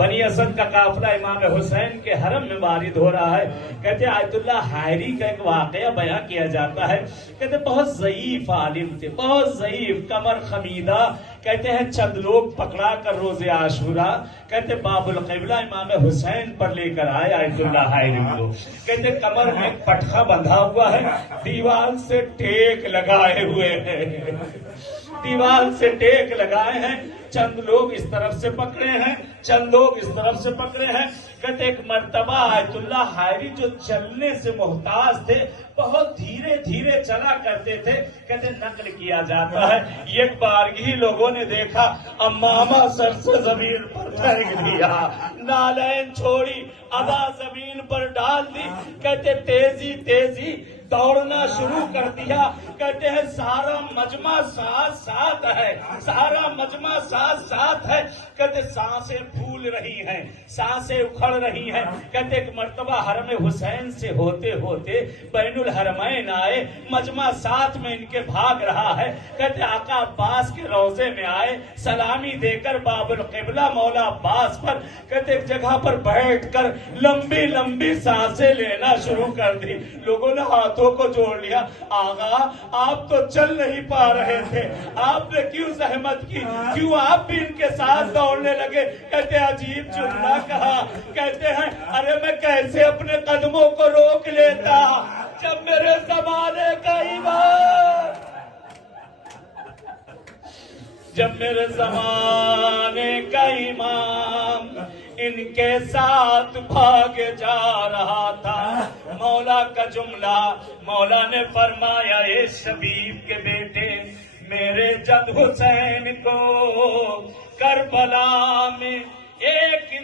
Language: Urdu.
بنی اسد کا قافلہ امام حسین کے حرم میں وارد ہو رہا ہے. کہتے آیت اللہ حائری کا ایک واقعہ بیان کیا جاتا ہے. کہتے بہت ضعیف عالم تھے، بہت ضعیف، کمر خمیدہ. کہتے ہیں چند لوگ پکڑا کر روز عاشورہ کہتے باب القبلہ امام حسین پر لے کر آئے آیت اللہ حائری کو. کہتے کمر میں ایک پٹخا بندھا ہوا ہے، دیوار سے ٹیک لگائے ہوئے ہیں، دیوار سے ٹیک لگائے ہیں. چند لوگ اس طرف سے پکڑے ہیں، چند لوگ اس طرف سے پکڑے ہیں. کہتے ایک مرتبہ آیت اللہ حائری جو چلنے سے محتاج تھے، بہت دھیرے دھیرے چلا کرتے تھے. کہتے نقل کیا جاتا ہے ایک بارگی لوگوں نے دیکھا امامہ سر سے زمین پر پھینک دیا، نالین چھوڑی، ابا زمین پر ڈال دی. کہتے تیزی تیزی دوڑنا شروع کر دیا. کہتے ہیں سارا مجمع ساتھ ساتھ ہے، سارا مجمع ساتھ ساتھ ہے. کہتے سانسیں پھول رہی ہیں، سانسیں اکھڑ رہی ہیں. کہتے ایک مرتبہ حرم حسین سے ہوتے ہوتے بین الحرمین آئے، مجمع ساتھ میں ان کے بھاگ رہا ہے. کہتے آقا عباس کے روضے میں آئے، سلامی دے کر باب القبلہ مولا عباس پر کہتے ایک جگہ پر بیٹھ کر لمبی لمبی سانسیں لینا شروع کر دی. لوگوں نے ہاتھوں کو جوڑ لیا. آغا آپ تو چل نہیں پا رہے تھے، آپ نے کیوں زحمت کی، کیوں آپ بھی ان کے ساتھ دوڑنے لگے؟ کہتے عجیب جملہ کہا. کہتے ہیں ارے میں کیسے اپنے قدموں کو روک لیتا جب میرے زمانے کا ایمان، جب میرے زمانے کا امام ان کے ساتھ بھاگ جا رہا تھا. مولا کا جملہ، مولا نے فرمایا اے شبیب کے بیٹے، میرے جد حسین کو کربلا میں ایک